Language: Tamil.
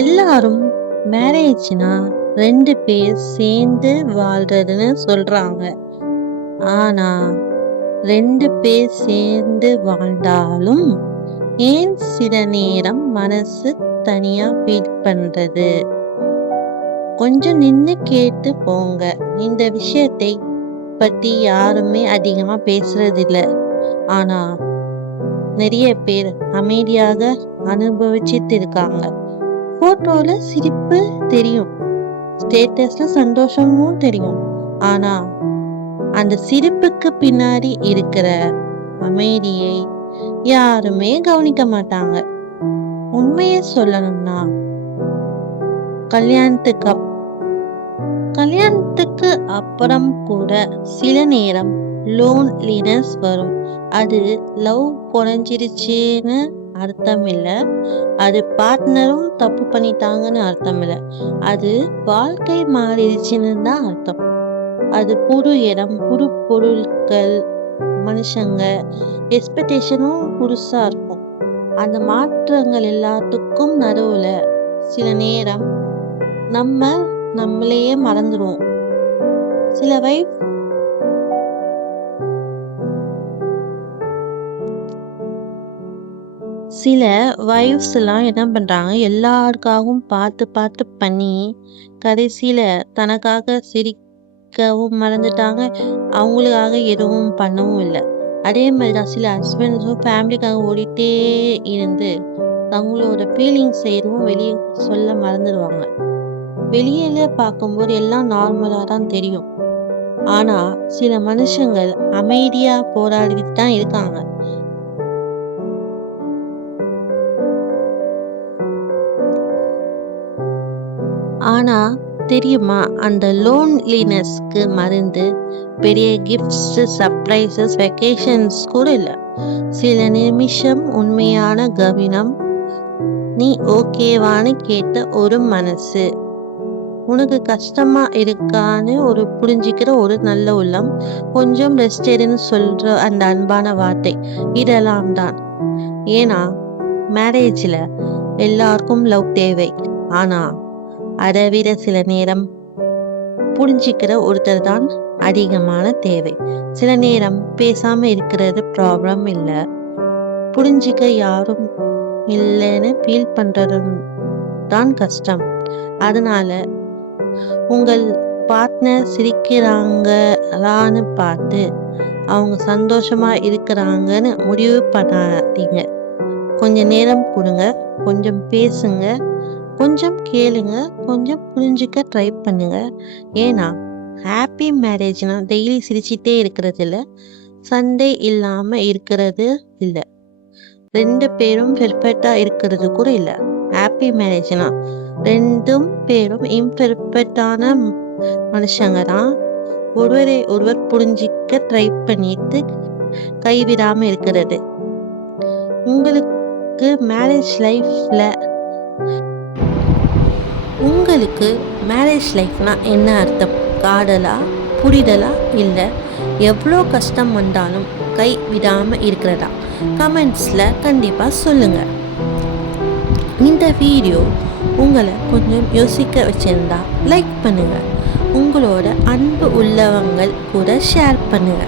எல்லாரும் மேரேஜ்னா 2 பேர் சேர்ந்து வாழ்றதுன்னு சொல்றாங்க. ஆனா 2 பேர் சேர்ந்து வாழ்ந்தாலும் ஏன் சில நேரம் மனசு தனியா ஃபீல் பண்றது? கொஞ்சம் நின்னு கேட்டு போங்க. இந்த விஷயத்தை பத்தி யாருமே அதிகமா பேசுறதில்ல. ஆனா நிறைய பேர் அமைதியாக அனுபவிச்சிட்டு இருக்காங்க. போட்டோல சிரிப்பு தெரியும், ஸ்டேட்டஸ்ல சந்தோஷமும் தெரியும். ஆனா அந்த சிரிப்புக்கு பின்னாடி இருக்கிற அமைதியை யாருமே கவனிக்க மாட்டாங்க. உண்மையை சொல்லணும்னா கல்யாணத்துக்கு அப்புறம் கூட சில நேரம் லோன்லினஸ் வரும். அது லவ் குறைஞ்சிருச்சுன்னு அர்த்தம் இல்ல, அது பார்ட்னரும் தப்பு பண்ணிட்டாங்கன்னு அர்த்தம் இல்ல, அது வாழ்க்கை மாறிடுச்சுன்னு தான் அர்த்தம். அது புது இடம், புது பொருட்கள், மனுஷங்க, எக்ஸ்பெக்டேஷனும் புதுசா இருக்கும். அந்த மாற்றங்கள் எல்லாத்துக்கும் நடுவுல சில நேரம் நம்மளையே மறந்துடுவோம். சில வைஃப்ஸ் எல்லாம் என்ன பண்றாங்க, எல்லாருக்காகவும் பார்த்து பண்ணி கடைசியில தனக்காக சிரிக்கவும் மறந்துட்டாங்க, அவங்களுக்காக எதுவும் பண்ணவும் இல்லை. அதே மாதிரிதான் சில ஹஸ்பண்ட்ஸும் ஃபேமிலிக்காக ஓடிட்டே இருந்து அவங்களோட ஃபீலிங்ஸ் எதுவும் வெளியே சொல்ல மறந்துடுவாங்க. வெளியில பார்க்கும்போது எல்லாம் நார்மலா தான் தெரியும். ஆனா சில மனுஷங்கள் அமைதியா போராடிட்டு தான் இருக்காங்க. ஆனா தெரியுமா, அந்த லோன்லினஸ்க்கு மருந்து பெரிய கிஃப்ட்ஸ், சர்ப்ரைசஸ், வெக்கேஷன்ஸ் கூட இல்லை. சில நிமிஷம் உண்மையான கவனம், நீ ஓகேவான்னு கேட்ட ஒரு மனசு, உனக்கு கஷ்டமா இருக்கான்னு ஒரு புரிஞ்சிக்கிற ஒரு நல்ல உள்ளம், கொஞ்சம் ரெஸ்ட் எடுன்னு சொல்ற அந்த அன்பான வார்த்தை, இதெல்லாம் தான். ஏன்னா மேரேஜ்ல எல்லாருக்கும் லவ் தேவை. ஆனா அதை விட சில நேரம் புரிஞ்சிக்கிற ஒருத்தர் தான் அதிகமான தேவை. சில நேரம் பேசாம இருக்கிறது ப்ராப்ளம் இல்லை, புரிஞ்சிக்க யாரும் இல்லைன்னு ஃபீல் பண்றது தான் கஷ்டம். அதனால உங்கள் பார்ட்னர் சிரிக்கிறாங்களான்னு பார்த்து அவங்க சந்தோஷமா இருக்கிறாங்கன்னு முடிவு பண்ணாதீங்க. கொஞ்சம் நேரம் கொடுங்க, கொஞ்சம் பேசுங்க, கொஞ்சம் கேளுங்க, கொஞ்சம் புரிஞ்சுக்க ட்ரை பண்ணுங்க. ஏன்னா ஹாப்பி மேரேஜ்னா டெய்லி சிரிச்சிட்டே இருக்கிறது இல்லை, சண்டே இல்லாம இருக்கிறது இல்லை, 2 பேரும் பெர்ஃபெக்டா இருக்கிறது கூட இல்லை. ஹாப்பி மேரேஜ்னா 2 பேரும் இம்பெர்ஃபெக்டான மனுஷங்க தான் ஒருவரை ஒருவர் புரிஞ்சிக்க ட்ரை பண்ணிட்டு கைவிடாம இருக்கிறது. உங்களுக்கு மேரேஜ் லைஃப்னா என்ன அர்த்தம்? காதலா, புரிதலா, இல்லை எவ்வளோ கஷ்டம் வந்தாலும் கை விடாம இருக்கிறதா? கமெண்ட்ஸ்ல கண்டிப்பா சொல்லுங்க. இந்த வீடியோ உங்களை கொஞ்சம் யோசிக்க வச்சிருந்தா லைக் பண்ணுங்க, உங்களோட அன்பு உள்ளவங்கள் கூட ஷேர் பண்ணுங்க.